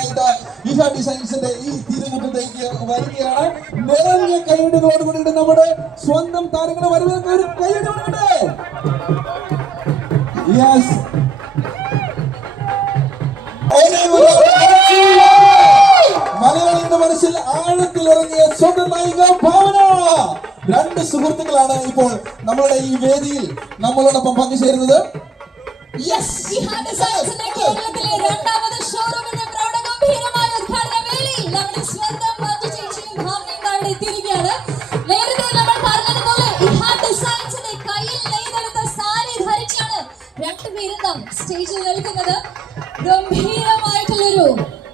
സുന്ദരമായിട്ട് ഇഹ ഡിസൈൻസിന്റെ ഈ തിരുമുറ്റത്തേക്ക് വരികയാണ്. നിറഞ്ഞ കൈയടികളോട് കൂടിയിട്ട് നമ്മുടെ സ്വന്തം താരങ്ങളെ വരവേൽക്കാൻ ഒരു കൈയടി കൊടുക്കട്ടെ. യെസ്, മലയാളിയുടെ മനസ്സിൽ ആഴത്തിലിറങ്ങിയ സ്വന്തം നായിക ഭാവന. രണ്ട് സുഹൃത്തുക്കളാണ് ഇപ്പോൾ നമ്മളുടെ ഈ വേദിയിൽ നമ്മളോടൊപ്പം പങ്കുചേരുന്നത്. കേരളത്തിലെ രണ്ടാമത് ഷോറൂമിന്റെ പ്രൗഢഗംഭീരമായ ഉദ്ഘാടന വേളയിൽ നമ്മുടെ സ്വന്തം മഞ്ജു ചേച്ചിയും ഭാവനയും അവിടെ എത്തിയിരിക്കുകയാണ്. നേരത്തെ നമ്മൾ പറഞ്ഞതുപോലെ ഇഹ ഡിസൈൻസിന്റെ കയ്യിൽ നെയ്തെടുത്ത സാരി ധരിച്ചാണ് രണ്ടുപേരും സ്റ്റേജിൽ നിൽക്കുന്നത്. ഗംഭീരമായിട്ടുള്ളൊരു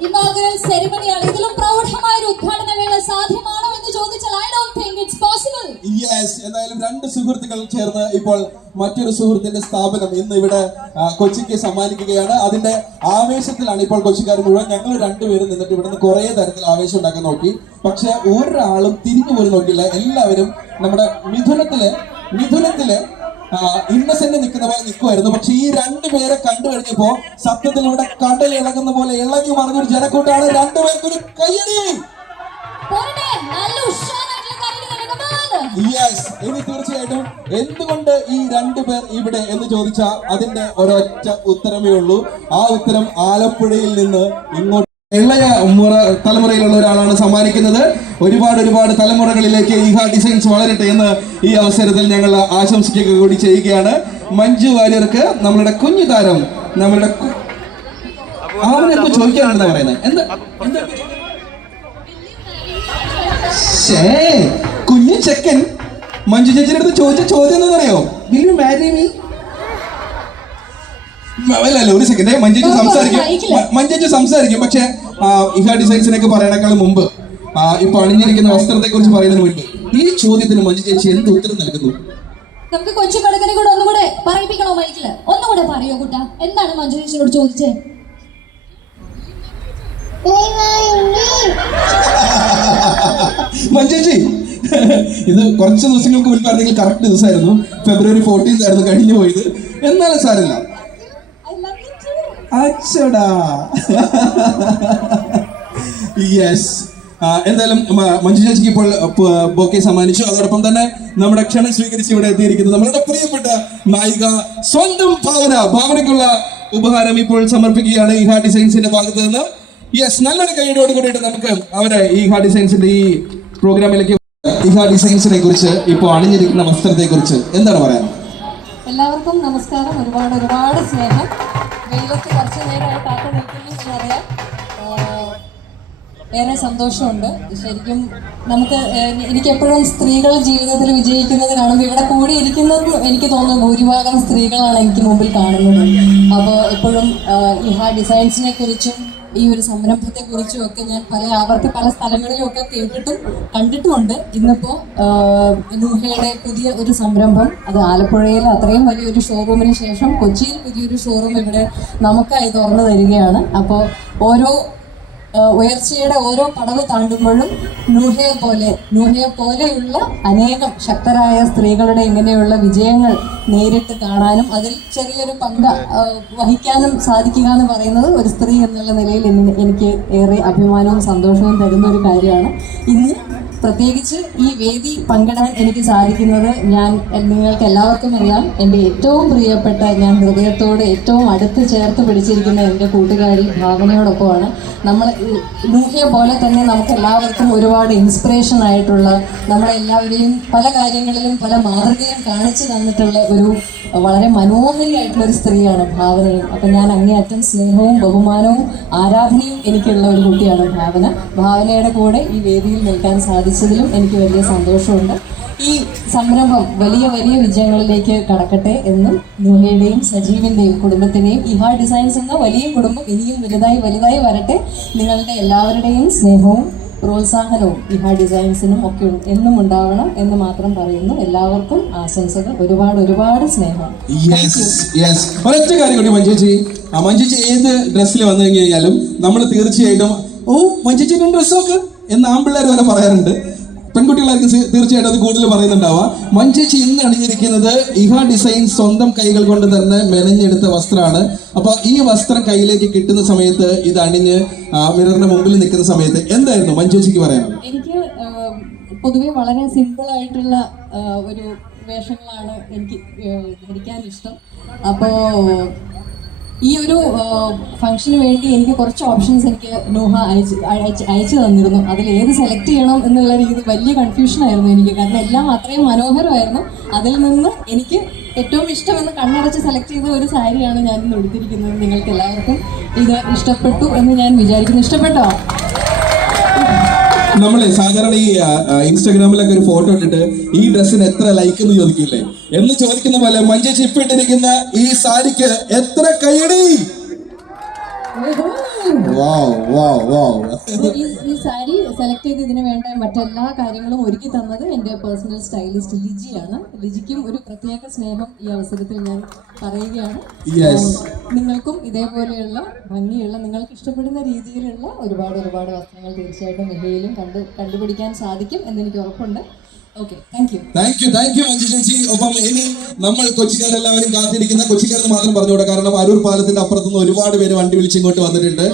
ഇനോഗ്രൽ സെറിമണിയാണ്. ഇതിലും പ്രൗഢമായ ഒരു ഉദ്ഘാടന വേള സാധ്യമാണോ എന്ന് ചോദിച്ചാൽ I don't think it's possible. Yes, എന്തായാലും രണ്ട് സുഹൃത്തുക്കൾ ചേർന്ന് ഇപ്പോൾ മറ്റൊരു സുഹൃത്തിന്റെ സ്ഥാപനം ഇന്ന് ഇവിടെ കൊച്ചിക്ക് സമ്മാനിക്കുകയാണ്. അതിന്റെ ആവേശത്തിലാണ് ഇപ്പോൾ കൊച്ചിക്കാർ മുഴുവൻ. ഞങ്ങൾ രണ്ടുപേരും നിന്നിട്ട് ഇവിടുന്ന് കുറെ തരത്തിൽ ആവേശം ഉണ്ടാക്കാൻ നോക്കി, പക്ഷെ ഒരാളും തിരിഞ്ഞു പോലും നോക്കില്ല. എല്ലാവരും നമ്മുടെ മിഥുനത്തില് ഇന്നസെന്റ് നിൽക്കുന്ന പോലെ നിൽക്കുമായിരുന്നു. പക്ഷെ ഈ രണ്ടുപേരെ കണ്ടു കഴിഞ്ഞപ്പോ സത്യത്തിൽ ഇവിടെ കടൽ ഇളകുന്ന പോലെ ഇളകി മറിഞ്ഞൊരു ജനക്കൂട്ടാണ്. രണ്ടുപേർക്കൊരു കയ്യടി. യെസ്, ഇനി തീർച്ചയായിട്ടും എന്തുകൊണ്ട് ഈ രണ്ടുപേർ ഇവിടെ എന്ന് ചോദിച്ചാൽ അതിന്റെ ഒരൊറ്റ ഉത്തരമേ ഉള്ളൂ. ആ ഉത്തരം ആലപ്പുഴയിൽ നിന്ന് ഇങ്ങോട്ട് ഇളയ തലമുറയിലുള്ള ഒരാളാണ് സമ്മാനിക്കുന്നത്. ഒരുപാട് തലമുറകളിലേക്ക് ഇഹ ഡിസൈൻസ് വളരട്ടെ എന്ന് ഈ അവസരത്തിൽ ഞങ്ങൾ ആശംസിക്കുക കൂടി ചെയ്യുകയാണ്. മഞ്ജു വാര്യർക്ക് നമ്മളുടെ കുഞ്ഞു താരം, നമ്മളുടെ അവനെന്തോ ചോദിക്കാനെന്താ പറയുന്നത്, എന്താ കുഞ്ഞു ചെക്കൻ മഞ്ജു ചേച്ചിയുടെ അടുത്ത് ചോദിച്ച ചോദ്യം എന്താണെന്നറിയോ? Will you marry me? അല്ല, ഒരു സെക്കൻഡ്, മഞ്ജേച്ചി സംസാരിക്കും. പക്ഷെ ഇഹ ഡിസൈൻസിനൊക്കെ പറയണേക്കാളും മുമ്പ് ഇപ്പൊ അണിഞ്ഞിരിക്കുന്ന വസ്ത്രത്തെ കുറിച്ച് പറയുന്നതിന് മുൻപ് ഈ ചോദ്യത്തിന് മഞ്ജു ചേച്ചി എന്ത് ഉത്തരം നൽകുന്നു? നമുക്ക് കൊച്ചു പടക്കനെ കൂടെ ഒന്നുകൂടെ പറയിപ്പിക്കണോ മൈക്കില്? ഒന്നുകൂടെ പറയോ കുട്ട, എന്താണ് മഞ്ജു ചേച്ചിയോട് ചോദിച്ചേ? മഞ്ജേച്ചി, ഇത് കുറച്ച് ദിവസങ്ങൾക്ക് മുൻപ് ആയിരുന്നെങ്കിൽ കറക്റ്റ് ദിവസമായിരുന്നു, February 14 ആയിരുന്നു കഴിഞ്ഞു പോയത്. എന്നാലും സാരമില്ല. അച്ചടാ. യെസ്, എന്തായാലും മഞ്ജു ചേച്ചിക്ക് ഇപ്പോൾ ബൊക്കെ സമ്മാനിച്ചു. അതോടൊപ്പം തന്നെ നമ്മുടെ ക്ഷണം സ്വീകരിച്ച് ഇവിടെ എത്തിയിരിക്കുന്നത് നമ്മളുടെ പ്രിയപ്പെട്ട നായിക സ്വന്തം ഭാവനയ്ക്കുള്ള ഉപഹാരം ഇപ്പോൾ സമർപ്പിക്കുകയാണ് ഇഹ ഡിസൈൻസിന്റെ ഭാഗത്ത് നിന്ന്. യെസ്, നല്ലൊരു കൈയ്യടിയോട് കൂടിയിട്ട് നമുക്ക് അവരെ ഇഹ ഡിസൈൻസിന്റെ ഈ പ്രോഗ്രാമിലേക്ക്. ഇഹ ഡിസൈൻസിനെ കുറിച്ച്, ഇപ്പോൾ അണിഞ്ഞിരിക്കുന്ന വസ്ത്രത്തെ കുറിച്ച് എന്താണ് പറയാൻ? എല്ലാവർക്കും നമസ്കാരം. ഒരുപാട് സ്നേഹം. വെയിലത്ത് കുറച്ച് നേരമായി കാത്തു നിൽക്കുന്നു എന്നറിയാം. ഏറെ സന്തോഷമുണ്ട്. ശരിക്കും എനിക്കെപ്പോഴും സ്ത്രീകൾ ജീവിതത്തിൽ വിജയിക്കുന്നത് കാണുമ്പോൾ ഇവിടെ കൂടിയിരിക്കുന്നതും എനിക്ക് തോന്നുന്നു ഭൂരിഭാഗം സ്ത്രീകളാണ് എനിക്ക് മുമ്പിൽ കാണുന്നത്. അപ്പോൾ എപ്പോഴും ഇഹ ഡിസൈൻസിനെ കുറിച്ചും ഈ ഒരു സംരംഭത്തെക്കുറിച്ചും ഒക്കെ ഞാൻ പല സ്ഥലങ്ങളിലും ഒക്കെ കേട്ടിട്ടും കണ്ടിട്ടുമുണ്ട്. ഇന്നിപ്പോൾ നൂഹയുടെ പുതിയ ഒരു സംരംഭം, അത് ആലപ്പുഴയിൽ അത്രയും വലിയൊരു ഷോറൂമിന് ശേഷം കൊച്ചിയിൽ പുതിയൊരു ഷോറൂം ഇവിടെ നമുക്കായി തുറന്നു തരികയാണ്. അപ്പോൾ ഓരോ ഉയർച്ചയുടെ ഓരോ പടവ് താണ്ടുമ്പോഴും നൂഹയെ പോലെയുള്ള അനേകം ശക്തരായ സ്ത്രീകളുടെ ഇങ്ങനെയുള്ള വിജയങ്ങൾ നേരിട്ട് കാണാനും അതിൽ ചെറിയൊരു പങ്ക് വഹിക്കാനും സാധിക്കുക എന്ന് പറയുന്നത് ഒരു സ്ത്രീ എന്നുള്ള നിലയിൽ എനിക്ക് ഏറെ അഭിമാനവും സന്തോഷവും തരുന്ന ഒരു കാര്യമാണ്. ഇന്ന് പ്രത്യേകിച്ച് ഈ വേദി പങ്കിടാൻ എനിക്ക് സാധിക്കുന്നത്, നിങ്ങൾക്ക് എല്ലാവർക്കും അറിയാം, എൻ്റെ ഏറ്റവും പ്രിയപ്പെട്ട, ഞാൻ ഹൃദയത്തോട് ഏറ്റവും അടുത്ത് ചേർത്ത് പിടിച്ചിരിക്കുന്ന എൻ്റെ കൂട്ടുകാരി ഭാവനയോടൊപ്പമാണ്. നമ്മൾ നൂഹയെ പോലെ തന്നെ നമുക്ക് എല്ലാവർക്കും ഒരുപാട് ഇൻസ്പിറേഷൻ ആയിട്ടുള്ള, നമ്മളെല്ലാവരെയും പല കാര്യങ്ങളിലും പല മാതൃകയും കാണിച്ചു തന്നിട്ടുള്ള ഒരു വളരെ മനോഹരിയായിട്ടുള്ള ഒരു സ്ത്രീയാണ് ഭാവനയും. അപ്പം ഞാൻ അങ്ങേയറ്റം സ്നേഹവും ബഹുമാനവും ആരാധനയും എനിക്കുള്ള ഒരു കുട്ടിയാണ് ഭാവന. ഭാവനയുടെ കൂടെ ഈ വേദിയിൽ നിൽക്കാൻ സാധിച്ചതിലും എനിക്ക് വലിയ സന്തോഷമുണ്ട്. ഈ സംരംഭം വലിയ വിജയങ്ങളിലേക്ക് കടക്കട്ടെ എന്നും നൂഹയുടെയും സജീവിൻ്റെയും കുടുംബത്തിൻ്റെയും ഇഹ ഡിസൈൻസ് എന്ന വലിയ കുടുംബം ഇനിയും വലുതായി വരട്ടെ. നിങ്ങളുടെ എല്ലാവരുടെയും സ്നേഹവും പ്രോത്സാഹനവും ഇഹ ഡിസൈൻസിനും ഒക്കെ എന്നും ഉണ്ടാവണം എന്ന് മാത്രം പറയുന്നു. എല്ലാവർക്കും ആശംസകൾ. ഒരുപാട് സ്നേഹം. ഒരൊറ്റ കാര്യം കൂടി മഞ്ജുചേച്ചി, ഏത് ഡ്രസ്സിൽ വന്നു കഴിഞ്ഞാലും നമ്മൾ തീർച്ചയായിട്ടും മഞ്ജുചേച്ചിയുടെ ഡ്രസ്സൊക്കെ എന്ന് ആൺപിള്ളേർ വരെ പറയാറുണ്ട്. പെൺകുട്ടികളായിരിക്കും തീർച്ചയായിട്ടും അത് കൂടുതൽ പറയുന്നുണ്ടാവുക. മഞ്ജേച്ചി ഇന്ന് അണിഞ്ഞിരിക്കുന്നത് ഇഹ ഡിസൈൻ സ്വന്തം കൈകൾ കൊണ്ട് തന്നെ മെനഞ്ഞെടുത്ത വസ്ത്രമാണ്. അപ്പൊ ഈ വസ്ത്രം കയ്യിലേക്ക് കിട്ടുന്ന സമയത്ത് ഇത് അണിഞ്ഞ് മിററിന്റെ മുമ്പിൽ നിൽക്കുന്ന സമയത്ത് എന്തായിരുന്നു മഞ്ജേച്ചിക്ക് പറയാനുള്ളത്? എനിക്ക് പൊതുവെ വളരെ സിമ്പിൾ ആയിട്ടുള്ള ഒരു വേഷങ്ങളാണ് എനിക്ക് ധരിക്കാൻ ഇഷ്ടം. അപ്പോൾ ഈ ഒരു ഫംഗ്ഷന് വേണ്ടി എനിക്ക് കുറച്ച് ഓപ്ഷൻസ് എനിക്ക് നോഹ അയച്ചു തന്നിരുന്നു. അതിൽ ഏത് സെലക്ട് ചെയ്യണം എന്നുള്ള രീതി വലിയ കൺഫ്യൂഷനായിരുന്നു എനിക്ക്. കാരണം എല്ലാം അത്രയും മനോഹരമായിരുന്നു. അതിൽ നിന്ന് എനിക്ക് ഏറ്റവും ഇഷ്ടമെന്ന് കണ്ണടച്ച് സെലക്ട് ചെയ്ത ഒരു സാരിയാണ് ഞാൻ ഇന്ന് എടുത്തിരിക്കുന്നത്. നിങ്ങൾക്ക് എല്ലാവർക്കും ഇത് ഇഷ്ടപ്പെട്ടു എന്ന് ഞാൻ വിചാരിക്കുന്നു. ഇഷ്ടപ്പെട്ടോ? നമ്മളെ സാധാരണ ഈ ഇൻസ്റ്റാഗ്രാമിലൊക്കെ ഒരു ഫോട്ടോ ഇട്ടിട്ട് ഈ ഡ്രസ്സിന് എത്ര ലൈക്ക് എന്ന് ചോദിക്കില്ലേ എന്ന് ചോദിക്കുന്ന പോലെ മഞ്ജേച്ചി ഇപ്പൊ ഇട്ടിരിക്കുന്ന ഈ സാരിക്ക് എത്ര കൈയടി! ഈ സാരി സെലക്ട് ചെയ്ത് ഇതിന് വേണ്ട മറ്റെല്ലാ കാര്യങ്ങളും ഒരുക്കി തന്നത് എൻ്റെ പേഴ്സണൽ സ്റ്റൈലിസ്റ്റ് ലിജിയാണ്. ലിജിക്കും ഒരു പ്രത്യേക സ്നേഹം ഈ അവസരത്തിൽ ഞാൻ പറയുകയാണ്. നിങ്ങൾക്കും ഇതേപോലെയുള്ള ഭംഗിയുള്ള നിങ്ങൾക്ക് ഇഷ്ടപ്പെടുന്ന രീതിയിലുള്ള ഒരുപാട് വസ്ത്രങ്ങൾ തീർച്ചയായിട്ടും മെഹയിലും കണ്ടുപിടിക്കാൻ സാധിക്കും എന്നെനിക്ക് ഉറപ്പുണ്ട്. ഓക്കെ, താങ്ക് യു മഞ്ജു ചേച്ചി. ഒപ്പം ഇനി നമ്മൾ കൊച്ചിക്കാരെല്ലാവരും കാത്തിരിക്കുന്ന, കൊച്ചിക്കാരെന്ന് മാത്രം പറഞ്ഞുകൂടെ, കാരണം അരൂർ പാലത്തിന്റെ അപ്പുറത്തുനിന്ന് ഒരുപാട് പേര് വണ്ടി വിളിച്ച് ഇങ്ങോട്ട് വന്നിട്ടുണ്ട്.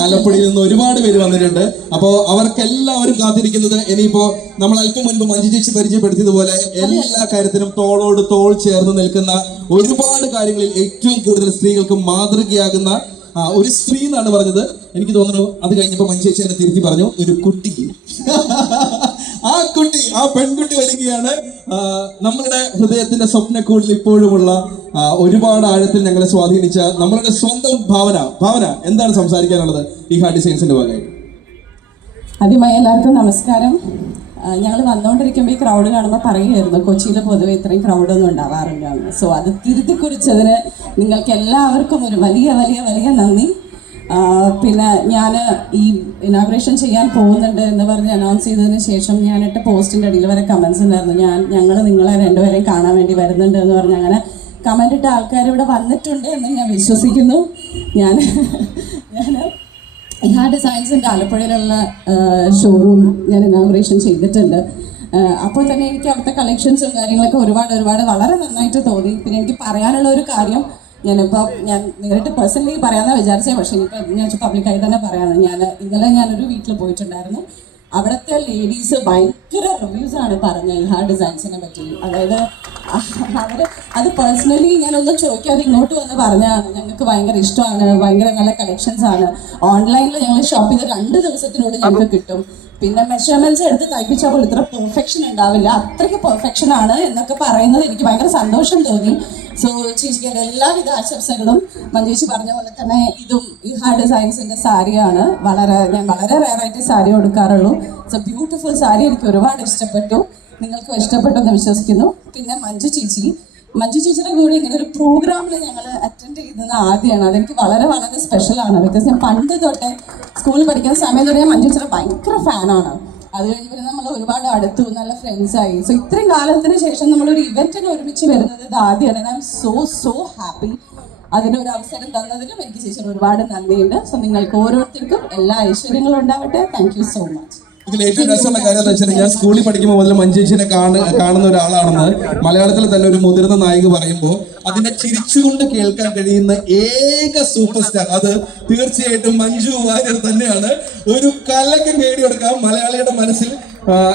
ആലപ്പുഴയിൽ നിന്ന് ഒരുപാട് പേര് വന്നിട്ടുണ്ട്. അപ്പോൾ അവർക്കെല്ലാവരും കാത്തിരിക്കുന്നത് ഇനിയിപ്പോ നമ്മൾ അല്പം മുൻപ് മഞ്ജു ചേച്ചി പരിചയപ്പെടുത്തിയതുപോലെ എല്ലാ കാര്യത്തിലും തോളോട് തോൾ ചേർന്ന് നിൽക്കുന്ന, ഒരുപാട് കാര്യങ്ങളിൽ ഏറ്റവും കൂടുതൽ സ്ത്രീകൾക്ക് മാതൃകയാകുന്ന ഒരു സ്ത്രീ എന്നാണ് പറഞ്ഞത്. എനിക്ക് തോന്നുന്നു അത് കഴിഞ്ഞപ്പോ മഞ്ജു ചേച്ചി എന്നെ തിരുത്തി പറഞ്ഞു ഒരു കുട്ടി. ആ പെൺകുട്ടി വരികയാണ്. നമ്മളുടെ ഹൃദയത്തിന്റെ സ്വപ്നക്കൂടിൽ ഇപ്പോഴുമുള്ള, ഒരുപാട് ആഴത്തിൽ ഞങ്ങളെ സ്വാധീനിച്ച നമ്മളുടെ സ്വന്തം ഭാവന എന്താണ് സംസാരിക്കാനുള്ളത് ഇഹ ഡിസൈൻസിന്റെ ഭാഗമായിട്ട്? ആദ്യമായി എല്ലാവർക്കും നമസ്കാരം. ഞങ്ങൾ വന്നുകൊണ്ടിരിക്കുമ്പോൾ ഈ ക്രൗഡ് കാണുമ്പോൾ പറയുമായിരുന്നു കൊച്ചിയിൽ പൊതുവെ ഇത്രയും ക്രൗഡൊന്നും ഉണ്ടാവാറില്ല. സോ അത് തിരുത്തി കുറിച്ചതിന് നിങ്ങൾക്ക് എല്ലാവർക്കും ഒരു വലിയ നന്ദി. പിന്നെ ഞാൻ ഈ ഇനാഗ്രേഷൻ ചെയ്യാൻ പോകുന്നുണ്ട് എന്ന് പറഞ്ഞ് അനൗൺസ് ചെയ്തതിന് ശേഷം ഞാനിട്ട പോസ്റ്റിൻ്റെ അടിയിൽ വരെ കമൻസ് ഉണ്ടായിരുന്നു. ഞങ്ങൾ നിങ്ങളെ രണ്ടുപേരെയും കാണാൻ വേണ്ടി വരുന്നുണ്ട് എന്ന് പറഞ്ഞ് അങ്ങനെ കമൻ്റ് ഇട്ട ആൾക്കാർ ഇവിടെ വന്നിട്ടുണ്ട് എന്ന് ഞാൻ വിശ്വസിക്കുന്നു. ഞാൻ ഇഹ ഡിസൈൻസിൻ്റെ ആലപ്പുഴയിലുള്ള ഷോറൂം ഞാൻ ഇനാഗ്രേഷൻ ചെയ്തിട്ടുണ്ട്. അപ്പോൾ തന്നെ എനിക്ക് അവിടുത്തെ കളക്ഷൻസും കാര്യങ്ങളൊക്കെ ഒരുപാട് വളരെ നന്നായിട്ട് തോന്നി. പിന്നെ എനിക്ക് പറയാനുള്ള ഒരു കാര്യം, ഞാൻ നേരിട്ട് പേഴ്സണലി പറയാമെന്നാണ് വിചാരിച്ചത്, പക്ഷേ ഞാൻ പബ്ലിക്കായിട്ട് തന്നെ പറയാമെന്ന്. ഇന്നലെ ഞാനൊരു വീട്ടിൽ പോയിട്ടുണ്ടായിരുന്നു. അവിടുത്തെ ലേഡീസ് ഭയങ്കര റിവ്യൂസാണ് പറഞ്ഞത് ഇഹ ഡിസൈൻസിനെ പറ്റി. അതായത് അവർ അത് പേഴ്സണലി ഞാനൊന്നും ചോദിക്കാതെ ഇങ്ങോട്ട് വന്ന് പറഞ്ഞതാണ്. ഞങ്ങൾക്ക് ഭയങ്കര ഇഷ്ടമാണ്, ഭയങ്കര നല്ല കളക്ഷൻസ് ആണ്. ഓൺലൈനിൽ ഞങ്ങൾ ഷോപ്പ് ചെയ്ത് 2 ദിവസത്തിനുള്ളിൽ ഞങ്ങൾക്ക് കിട്ടും. പിന്നെ മെഷർമെൻറ്റ്സ് എടുത്ത് തയ്പ്പിച്ചപ്പോൾ ഇത്ര പെർഫെക്ഷൻ ഉണ്ടാവില്ല, അത്രയ്ക്ക് പെർഫെക്ഷൻ ആണ് എന്നൊക്കെ പറയുന്നത് എനിക്ക് ഭയങ്കര സന്തോഷം തോന്നി. സോ ചേച്ചിക്ക് എല്ലാവിധ ആശംസകളും. മഞ്ജേച്ചി പറഞ്ഞ പോലെ തന്നെ ഇതും ഇഹ ഡിസൈൻസിൻ്റെ സാരിയാണ്. ഞാൻ വളരെ റെയറായിട്ട് സാരി കൊടുക്കാറുള്ളൂ. It's a beautiful sari. എനിക്ക് ഒരുപാട് ഇഷ്ടപ്പെട്ടു. നിങ്ങൾക്കും ഇഷ്ടപ്പെട്ടെന്ന് വിശ്വസിക്കുന്നു. പിന്നെ മഞ്ജു ചേച്ചിയുടെ കൂടെ ഇങ്ങനെ ഒരു പ്രോഗ്രാമിൽ ഞങ്ങൾ അറ്റൻഡ് ചെയ്യുന്നത് ആദ്യമാണ്. അതെനിക്ക് വളരെ സ്പെഷ്യലാണ്. ബിക്കോസ് ഞാൻ പണ്ട് തൊട്ടേ സ്കൂളിൽ പഠിക്കുന്ന സമയം തൊട്ടേ മഞ്ജു ചേച്ചിയുടെ ഭയങ്കര ഫാനാണ്. അത് കഴിഞ്ഞ് പിന്നെ നമ്മൾ ഒരുപാട് അടുത്തു, നല്ല ഫ്രണ്ട്സായി. സോ ഇത്രയും കാലത്തിന് ശേഷം നമ്മളൊരു ഇവൻറ്റിന് ഒരുമിച്ച് വരുന്നത് ഇത് ആദ്യമാണ്. I M so happy. അതിനൊരു അവസരം തന്നതിനും എനിക്ക് ചേച്ചിയുടെ ഒരുപാട് നന്ദിയുണ്ട്. സോ നിങ്ങൾക്ക് ഓരോരുത്തർക്കും എല്ലാ ഐശ്വര്യങ്ങളും ഉണ്ടാവട്ടെ. Thank you so much. ഇതിൽ ഏറ്റവും രസമുള്ള കാര്യം എന്താ വെച്ചാൽ, ഞാൻ സ്കൂളിൽ പഠിക്കുമ്പോൾ മുതൽ മഞ്ജേച്ചിനെ കാണുന്ന ഒരാളാണെന്ന് മലയാളത്തിൽ തന്നെ ഒരു മുതിർന്ന നായിക പറയുമ്പോൾ അതിനെ ചിരിച്ചുകൊണ്ട് കേൾക്കാൻ കഴിയുന്ന ഏക സൂപ്പർ സ്റ്റാർ അത് തീർച്ചയായിട്ടും മഞ്ജു വാര്യർ തന്നെയാണ്. ഒരു കലക്കം നേടിയെടുക്കാം മലയാളിയുടെ മനസ്സിൽ.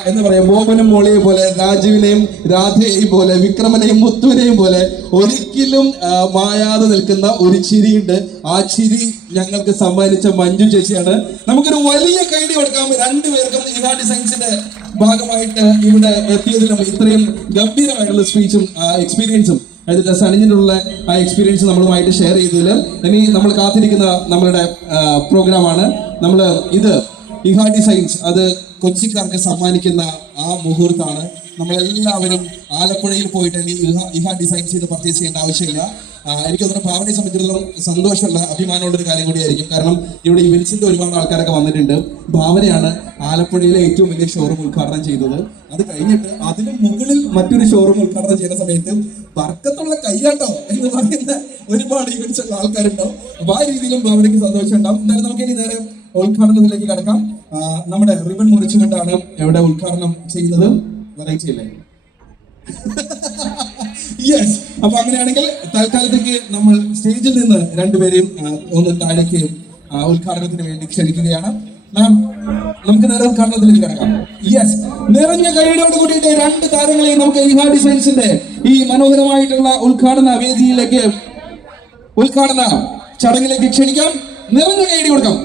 എന്താ പറയാ, ബോബനും മോളിയെ പോലെ, രാജുവിനെയും രാധയെയും പോലെ, വിക്രമനെയും മുത്തുവിനെയും പോലെ ഒരിക്കലും മായാതെ നിൽക്കുന്ന ഒരു ചിരിയുണ്ട്. ആ ചിരി ഞങ്ങൾക്ക് സമ്മാനിച്ച മഞ്ജു ചേച്ചിയാണ്. നമുക്കൊരു വലിയ കൈഡി കൊടുക്കാം രണ്ടുപേർക്കും ഇഹ ഡിസൈൻസിന്റെ ഭാഗമായിട്ട് ഇവിടെ എത്തിയതിലും ഇത്രയും ഗംഭീരമായിട്ടുള്ള സ്പീച്ചും എക്സ്പീരിയൻസും ഡ്രസ് അണിഞ്ഞിട്ടുള്ള ആ എക്സ്പീരിയൻസ് നമ്മളുമായിട്ട് ഷെയർ ചെയ്തതിൽ ഇനി നമ്മൾ കാത്തിരിക്കുന്ന നമ്മളുടെ പ്രോഗ്രാമാണ്. ഇത് ഇഹ ഡിസൈൻസ് അത് കൊച്ചിക്കാർക്ക് സമ്മാനിക്കുന്ന ആ മുഹൂർത്തമാണ്. നമ്മളെല്ലാവരും ആലപ്പുഴയിൽ പോയിട്ട് ഇഹ ഡിസൈൻസ് ചെയ്ത് പർച്ചേസ് ചെയ്യേണ്ട ആവശ്യമില്ല. എനിക്ക് തോന്നുന്നു ഭാവനയെ സംബന്ധിച്ചിടത്തോളം സന്തോഷമുള്ള അഭിമാനമുള്ളൊരു കാര്യം കൂടിയായിരിക്കും. കാരണം ഇവിടെ ഇവൻസിന്റെ ഒരുപാട് ആൾക്കാരൊക്കെ വന്നിട്ടുണ്ട്. ഭാവനയാണ് ആലപ്പുഴയിലെ ഏറ്റവും വലിയ ഷോറൂം ഉദ്ഘാടനം ചെയ്തത്. അത് കഴിഞ്ഞിട്ട് അതിന് മുകളിൽ മറ്റൊരു ഷോറൂം ഉദ്ഘാടനം ചെയ്യുന്ന സമയത്ത് ബർക്കത്തുള്ള കയ്യാട്ടോ എന്ന് പറയുന്ന ഒരുപാട് ഇവൻസ് ഉള്ള ആൾക്കാരുണ്ടാവും. അപ്പൊ ആ രീതിയിലും ഭാവനയ്ക്ക് സന്തോഷം ഉണ്ടാവും. എന്തായാലും നമുക്ക് ഇനി നേരെ ഉദ്ഘാടനത്തിലേക്ക് കടക്കാം. നമ്മുടെ റിബൺ മുറിച്ചുകൊണ്ടാണ് ഇവിടെ ഉദ്ഘാടനം ചെയ്യുന്നത്. വെറൈറ്റി അല്ലേ? യെസ്. അപ്പൊ അങ്ങനെയാണെങ്കിൽ തൽക്കാലത്തേക്ക് നമ്മൾ സ്റ്റേജിൽ നിന്ന് രണ്ടുപേരെയും ഒന്ന് താഴേക്ക് ഉദ്ഘാടനത്തിന് വേണ്ടി ക്ഷണിക്കുകയാണ്. മാം, നമുക്ക് നേരെ ഉദ്ഘാടനത്തിലേക്ക് കിടക്കാം. യെസ്, നിറഞ്ഞ കൈയോട് കൂടിയിട്ട് രണ്ട് താരങ്ങളെയും നമുക്ക് ഇഹാ ഡിസൈൻസിന്റെ ഈ മനോഹരമായിട്ടുള്ള ഉദ്ഘാടന വേദിയിലേക്ക്, ഉദ്ഘാടന ചടങ്ങിലേക്ക് ക്ഷണിക്കാം. നിറഞ്ഞ കൈയടി കൊടുക്കാം.